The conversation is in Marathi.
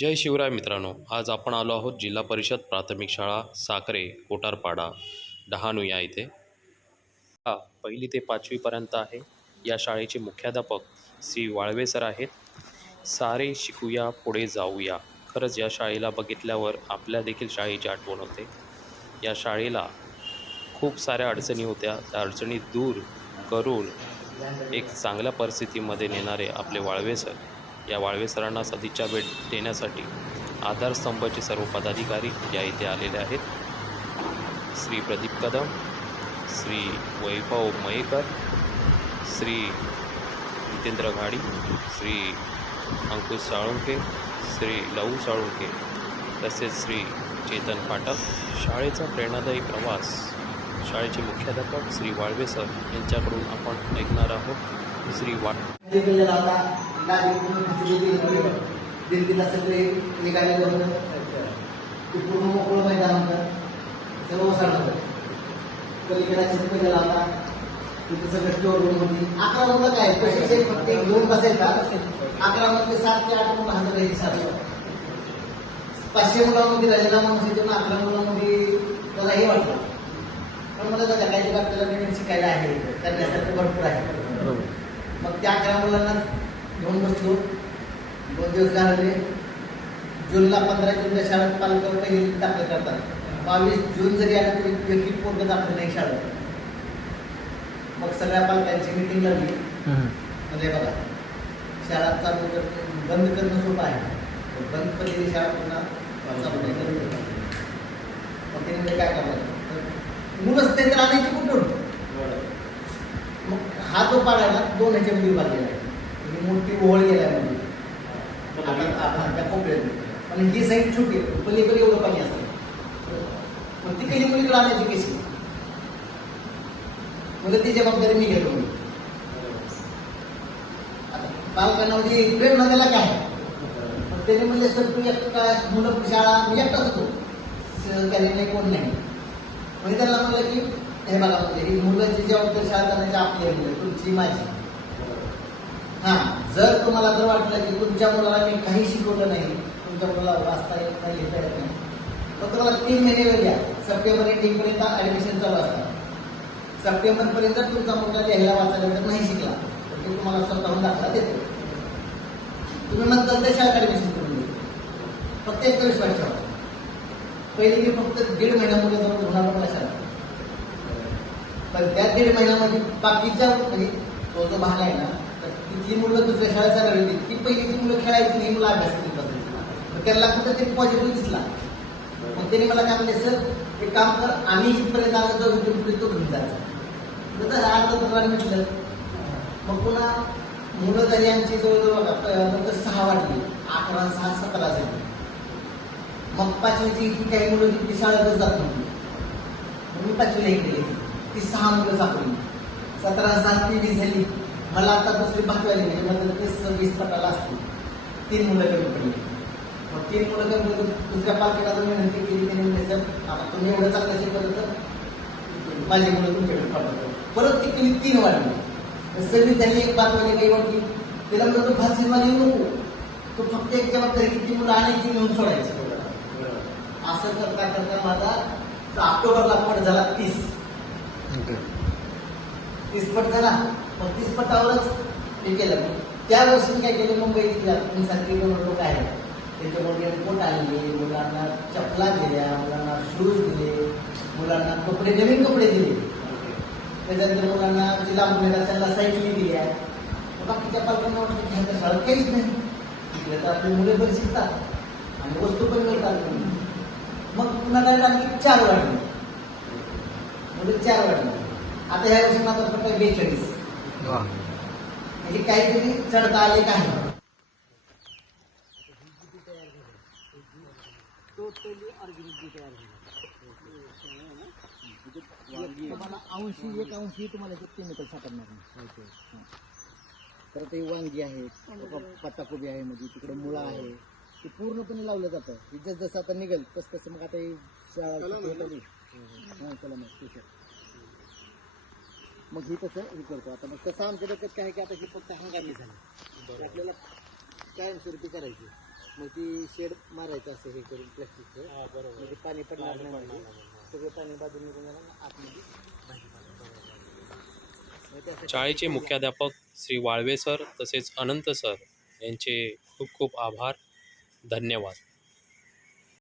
जय शिवराय मित्रांनो, आज आपण आलो आहोत जिल्हा परिषद प्राथमिक शाळा साखरे कोटारपाडा डहाणू या इथे. हा 1ली ते 5वीपर्यंत आहे. या शाळेचे मुख्याध्यापक श्री वाळवे सर आहेत. सारे शिकूया पुढे जाऊया. खरंच या शाळेला बघितल्यावर आपल्या देखील शाळेची आठवण होते. या शाळेला खूप साऱ्या अडचणी होत्या. त्या अडचणी दूर करून एक चांगल्या परिस्थितीमध्ये नेणारे आपले वाळवे सर. या वाळवे सरांना सदिच्छा भेट देण्यासाठी आधारस्तंभाचे सर्व पदाधिकारी या इथे आलेले आहेत. श्री प्रदीप कदम, श्री वैभव मयेकर, श्री जितेंद्र घाडी, श्री अंकुश साळुंके, श्री लहू साळुंके, तसेच श्री चेतन पाठक. शाळेचा प्रेरणादायी प्रवास शाळेचे मुख्याध्यापक श्री वाळवे सर यांच्याकडून आपण ऐकणार आहोत. श्री दिल्लीला सगळे निघाले होतं. ते पूर्ण मोकळं मैदान होतं, सर्व ओसाड पलीकडे चित्रपट लावला. तिथे सगळं स्टोर रूम होती. 11 मुलं काय प्रशिक्षक फक्त 2 बसायचा. 11 मध्ये 7 ते 8 मुलं हजर राहायची शाळेत. 500 मुलांमध्ये राजीनामा नसायचे. 11 मुलांमध्ये त्याला हे वाटलं, पण मला त्याला काहीतरी आपल्याला नवीन शिकायला आहे, करण्यासाठी भरपूर आहे. मग त्या 11 मुलांना घेऊन बसलो. 2 दिवस घालवले. जूनला 15 जूनच्या शाळेत पालक पहिली दाखल करतात. 22 जून जरी आलं तरी देखील पूर्ण दाखल नाही शाळेत. मग सगळ्या पालकांची मिटिंग लागली. म्हणजे बघा, शाळा चालू बंद करणं सोपं आहे, बंद केलेली शाळा पुन्हा चालू नाही करत. मग ते म्हणजे काय करायचं, मुलंच ते तर आणायची कुठून. मग हा जो पाडायला 2 ह्याच्यामध्ये विभागलेला आहे. मोठी ओळ गेल्यामध्ये त्या कोपऱ्यात, आणि ही साईड छोटी आहे, पलीकडे एवढं पाणी असतं. मग ती काही मुलीकडे आणायची कशी, म्हणजे ती जबाबदारी मी घेतो. आता पालकांना म्हणजे प्रेरणा द्यायला काय, मग त्याने म्हणजे सर तू एकटा मुलं शाळा मी एकटाच होतो, सहकारी नाही, कोण नाही. म्हणजे त्यांना म्हणलं की हे बघा, म्हणजे ही मुलाची जबाबदारी शाळा करण्याची आपली आहे, तुमची माझी. हां, जर तुम्हाला जर वाटलं की तुमच्या मुलाला मी काही शिकवलं नाही, तुमच्या मुलाला वाचता येत नाही, लिहिता येत नाही, तर तुम्हाला 3 महिने वेळ द्या. सप्टेंबर एंडिंगपर्यंत ॲडमिशन चालू असतात. सप्टेंबरपर्यंत तुमचा मुलगा लिहायला वाचायला जर नाही शिकला तर ते तुम्हाला स्वतःहून दाखला देतो. तुम्ही नंतर ते शाळेत ॲडमिशन करून देतो. फक्त एक विश्वास ठेवा, पहिली मी फक्त 1.5 महिन्यामध्ये जाऊन होणार मला शाळेत. पण त्या 1.5 महिन्यामध्ये बाकीच्या म्हणजे तो जो भाग आहे ना, जी मुलं दुसऱ्या शाळेत चालवली होती ती पहिली मुलं खेळायची नाही, मुलं अभ्यास केली पाहिजे. त्याला कुठं ते पॉझिटिव्ह दिसला. मग त्यांनी मला काय म्हणले, सर एक काम कर, आम्ही इथपर्यंत आलो जाऊ, इथून तो घेऊन जायचा. म्हटलं. मग पुन्हा मुलं तरी आमची जवळजवळ 6 वाढली, 11, 6, 17 झाली. मग 5वीची काही मुलं ती शाळेतच जात नव्हती. मग मी 5वीला इकडे गेली. ती 6 मुलं सापडली. 17, 6 ती 20 झाली. मला आता दुसरी 5वी आली, म्हणजे मला 30-20 पटाला असते. 3 मुलं कमी पडली. मग 3 मुलं कमी पडली. दुसऱ्या पालकाला जर विनंती केली, त्यांनी म्हणजे सर आता तुम्ही एवढं चांगलं शिकवलं तर माझी मुलं तुमच्याकडे पाठवतो. परत ती केली 3 वाढली. सगळी त्यांनी एक बात वाली काही वाटली, त्याला म्हणतो फारसी माझी येऊ नको, तो फक्त एक जबाबदारी किती मुलं आणायची घेऊन सोडायचं. असं करता करता माझा ऑक्टोबरला पट झाला 30 पट झाला. मग 30 पटावरच हे केलं. त्या वर्षी काय केलं, मुंबईत सारखी 2 लोक आहेत, त्याच्यामुळे कोट आणले, मुलांना चपला दिल्या, मुलांना शूज दिले, मुलांना कपडे, नवीन कपडे दिले. त्याच्यानंतर मुलांना जिल्हा मुलांना त्यांना सायकली दिल्या. बाकीच्या पालकांना वाटतं घ्यायचं शाळेत काहीच नाही, तिकडे तर आपली मुले पण शिकतात आणि वस्तू पण मिळतात. मग पुन्हा काय आणखी 4 वाढली, मुले 4 वाढली. आता ह्या वर्षी मात्र फक्त 42. म्हणजे काहीतरी चढता आले काही. तुम्हाला अंशी तुम्हाला केमिकल सापडणार नाही. तर ते वांगी आहे, पत्ताकोबी आहे, म्हणजे तिकडे मुळा आहे, ते पूर्णपणे लावलं जातं. जसं जसं आता निघेल तसं तसं मग आता मग ही तसं हे करतो. आता मग तसं आमच्या डोक्यात काय की आता ही फक्त हंगामी झाली, आपल्याला कायमस्वरूपी करायची. मग ती शेड मारायचं असं हे करून प्लॅस्टिकचं, बरोबर. म्हणजे पाणी पडणार नाही पडणार म्हणजे. नाही. सगळं पाणी बाजूने निघून जाणार आतमध्ये भाजीपाला. मग त्यासाठी शाळेचे मुख्याध्यापक श्री वाळवे सर तसेच अनंत सर यांचे खूप खूप आभार. धन्यवाद.